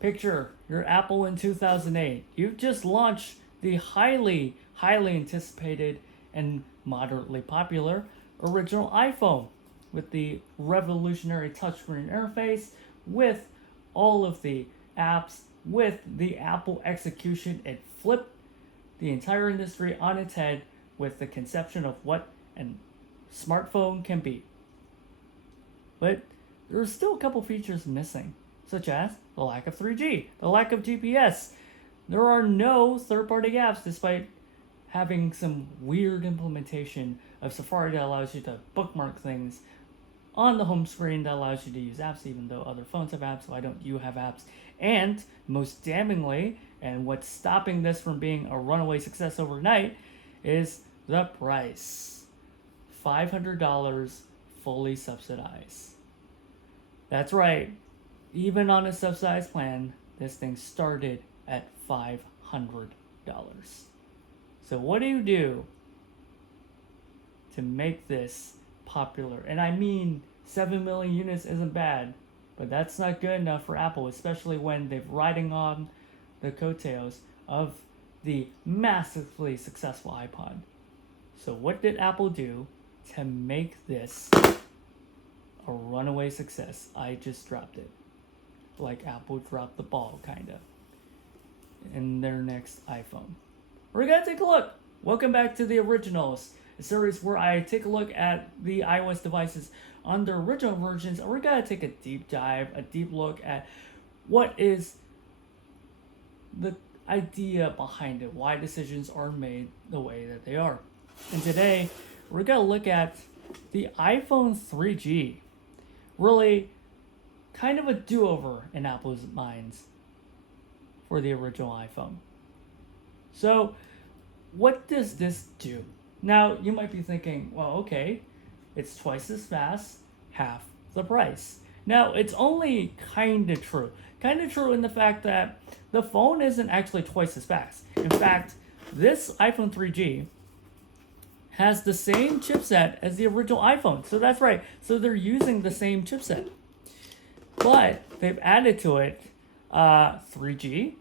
Picture your Apple in 2008. You've just launched the highly anticipated and moderately popular original iPhone with the revolutionary touchscreen interface, with all of the apps, with the Apple execution. It flipped the entire industry on its head with the conception of what a smartphone can be. But there are still a couple features missing, such as the lack of 3G, the lack of GPS. There are no third-party apps, despite having some weird implementation of Safari that allows you to bookmark things on the home screen that allows you to use apps, even though other phones have apps. Why don't you have apps? And most damningly, and what's stopping this from being a runaway success overnight, is the price. $500 fully subsidized. That's right. Even on a subsidized plan, this thing started at $500. So what do you do to make this popular? And I mean, 7 million units isn't bad, but that's not good enough for Apple, especially when they're riding on the coattails of the massively successful iPod. So what did Apple do to make this a runaway success? I just dropped it. Like Apple dropped the ball, kinda, in their next iPhone. We're gonna take a look. Welcome back to the Originals, a series where I take a look at the iOS devices on their original versions, and we're gonna take a deep dive, a deep look at what is the idea behind it, why decisions are made the way that they are. And today, we're gonna look at the iPhone 3G. Really, kind of a do-over in Apple's minds for the original iPhone. So, what does this do? Now, you might be thinking, well, okay, it's twice as fast, half the price. Now, it's only kind of true. Kind of true in the fact that the phone isn't actually twice as fast. In fact, this iPhone 3G has the same chipset as the original iPhone. So that's right. So they're using the same chipset. But they've added to it 3G.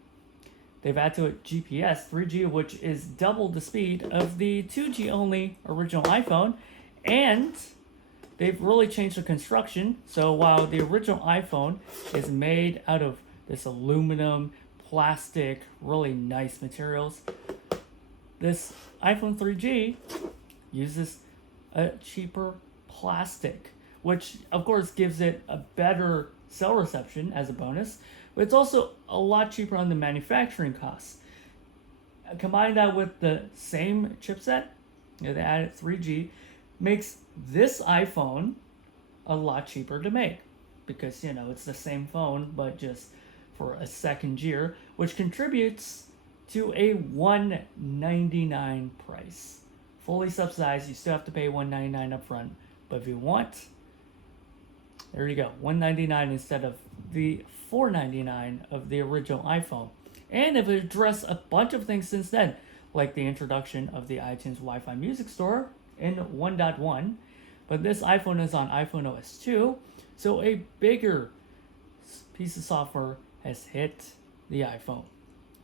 They've added to it GPS 3G, which is double the speed of the 2G only original iPhone. And they've really changed the construction. So while the original iPhone is made out of this aluminum, plastic, really nice materials, this iPhone 3G uses a cheaper plastic, which of course gives it a better cell reception as a bonus, but it's also a lot cheaper on the manufacturing costs. Combine that with the same chipset, they added 3G, makes this iPhone a lot cheaper to make, because it's the same phone but just for a second year, which contributes to a $199 price. Fully subsidized. You still have to pay $199 up front, but if you want, there you go, $199 instead of the $499 of the original iPhone. And if it addressed a bunch of things since then, like the introduction of the iTunes Wi-Fi Music Store in 1.1, but this iPhone is on iPhone OS 2, so a bigger piece of software has hit the iPhone.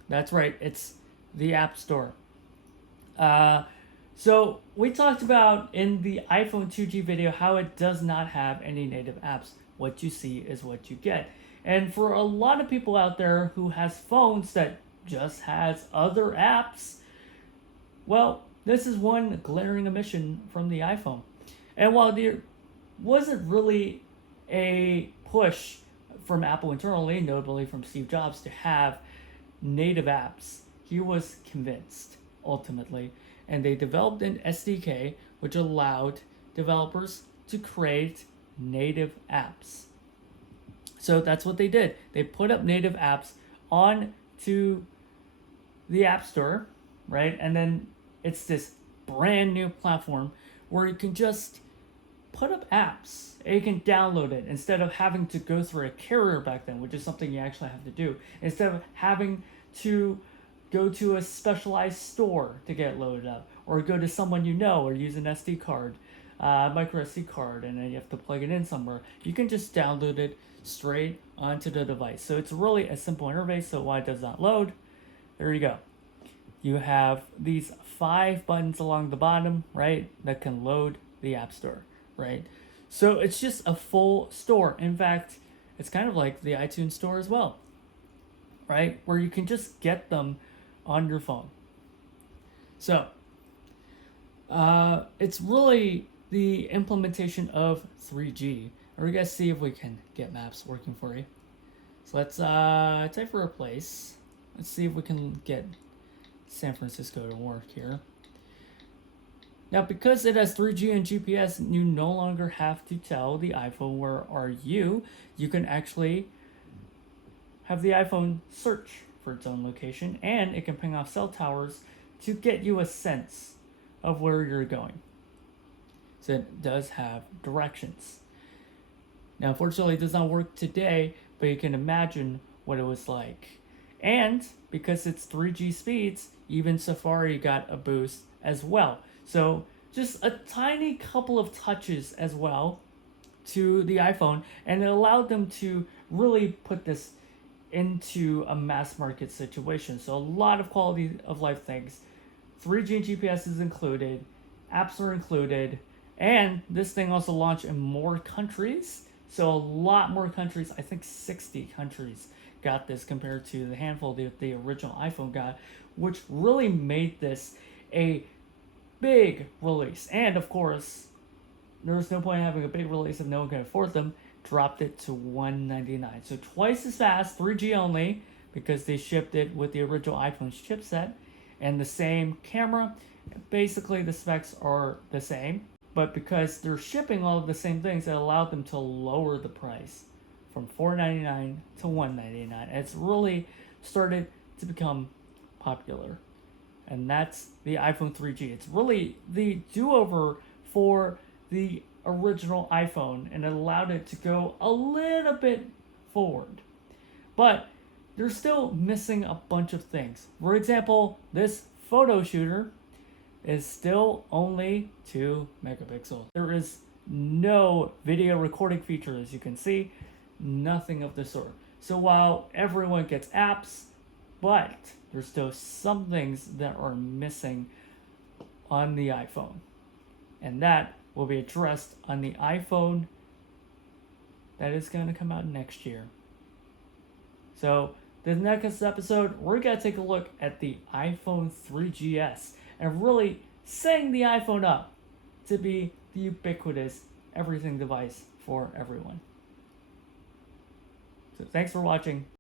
That's right, it's the App Store. So we talked about in the iPhone 2G video how it does not have any native apps. What you see is what you get. And for a lot of people out there who has phones that just has other apps, well, this is one glaring omission from the iPhone. And while there wasn't really a push from Apple internally, notably from Steve Jobs, to have native apps, he was convinced, ultimately. And they developed an SDK which allowed developers to create native apps. So that's what they did. They put up native apps onto the App Store, right? And then it's this brand new platform where you can just put up apps and you can download it instead of having to go through a carrier back then, which is something you actually have to do. Instead of having to go to a specialized store to get loaded up, or go to someone or use an SD card, micro SD card, and then you have to plug it in somewhere. You can just download it straight onto the device. So it's really a simple interface. So why it does not load, there you go. You have these 5 buttons along the bottom, right, that can load the App Store, right? So it's just a full store. In fact, it's kind of like the iTunes Store as well, right? Where you can just get them on your phone. So it's really the implementation of 3G. We're gonna see if we can get maps working for you. So let's type for a place. Let's see if we can get San Francisco to work here. Now, because it has 3G and GPS, you no longer have to tell the iPhone where are you. You can actually have the iPhone search for its own location, and it can ping off cell towers to get you a sense of where you're going. So it does have directions. Now, unfortunately, it does not work today, but you can imagine what it was like. And because it's 3G speeds, even Safari got a boost as well. So just a tiny couple of touches as well to the iPhone, and it allowed them to really put this into a mass market situation. So a lot of quality of life things. 3G and GPS is included, apps are included, and this thing also launched in more countries. So a lot more countries, I think 60 countries got this compared to the handful that the original iPhone got, which really made this a big release. And of course, there was no point in having a big release if no one could afford them. Dropped it to $199, so twice as fast, 3G only, because they shipped it with the original iPhone chipset and the same camera. Basically, the specs are the same, but because they're shipping all of the same things, it allowed them to lower the price from $499 to $199. It's really started to become popular, and that's the iPhone 3G. It's really the do-over for the original iPhone, and it allowed it to go a little bit forward. But they're still missing a bunch of things. For example, this photo shooter is still only 2 megapixels. There is no video recording feature, as you can see, nothing of the sort. So while everyone gets apps, but there's still some things that are missing on the iPhone. And that will be addressed on the iPhone that is going to come out next year. So the next episode, we're going to take a look at the iPhone 3GS and really setting the iPhone up to be the ubiquitous everything device for everyone. So thanks for watching.